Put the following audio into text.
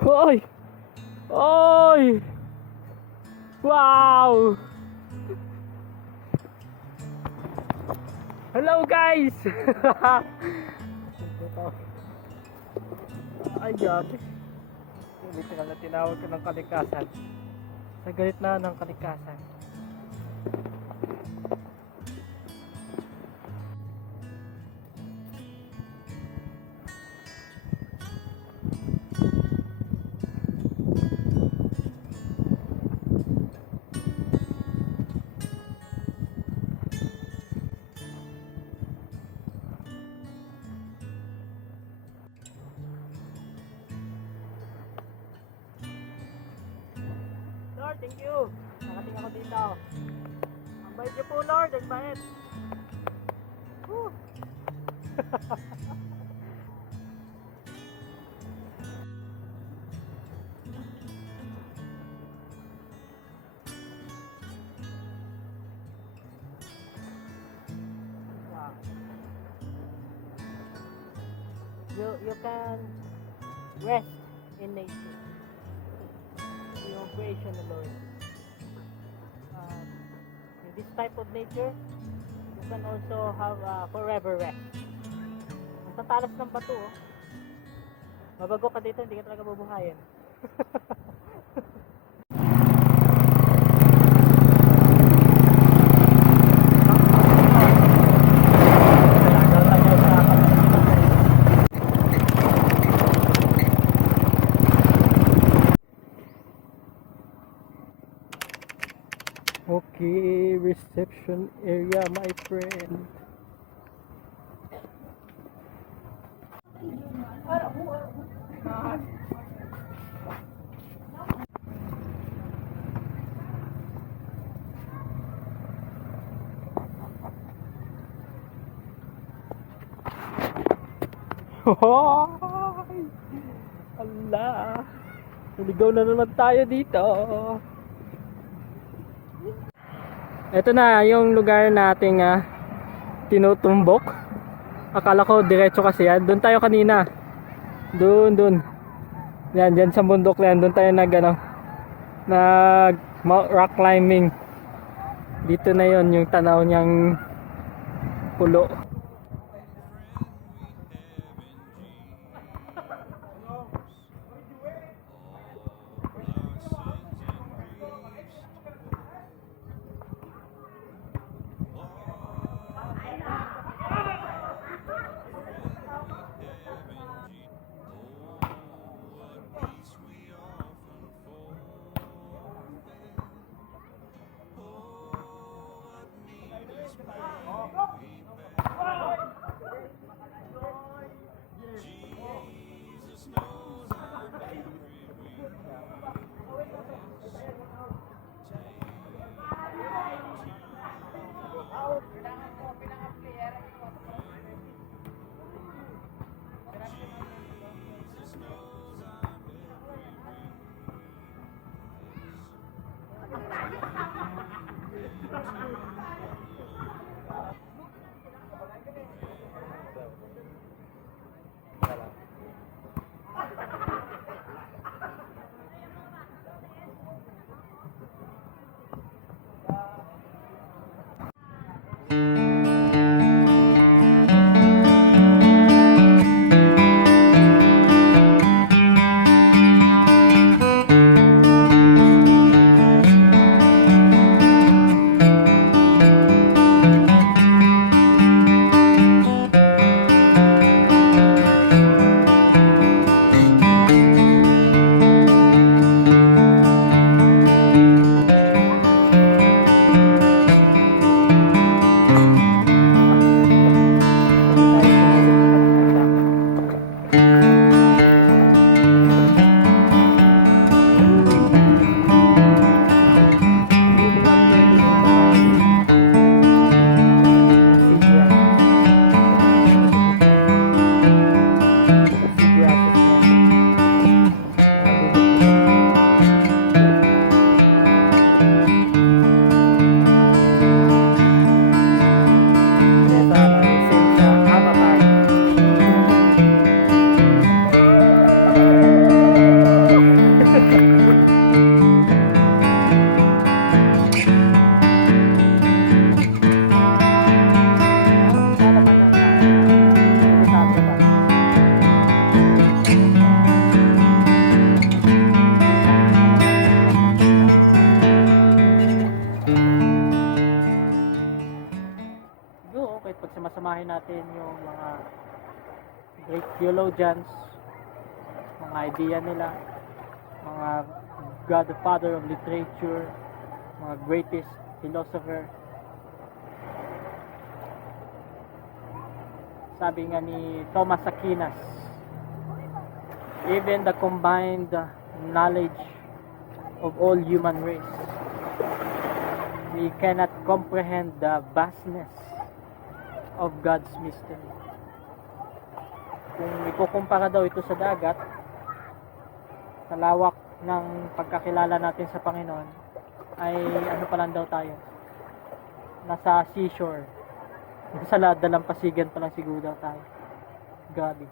Hoy! Oy! Wow! Hello guys! Ay grabe. Literal na tinawag ko ng kalikasan. Sa galit na ng kalikasan. Lord, thank you. Nakating ako dito. Ang bait niyo po, Lord. Ang bait. Woo. Wow. You can rest in nature. Your creation, Lord. In this type of nature, you can also have forever rest. Ang talas ng bato, oh. Mabago ka dito, hindi ka talaga bubuhayin. Okay, reception area, my friend. Hoy! Allah! Naligaw na naman tayo dito. Ito na yung lugar nating tinutumbok. Akala ko diretso kasi yan. Doon tayo kanina. Doon. Yan, dyan sa bundok na yan. Doon tayo nag rock climbing. Dito na yon yung tanaw niyang pulo. natin yung mga great theologians, mga idea nila, mga godfather of literature, mga greatest philosopher. Sabi nga ni Thomas Aquinas, even the combined knowledge of all human race, we cannot comprehend the vastness of God's mystery. Kung ikukumpara daw ito sa dagat, sa lawak ng pagkakilala natin sa Panginoon, ay ano pa lang daw tayo, nasa seashore, sa dalampasigan pa lang siguro daw tayo. Grabe.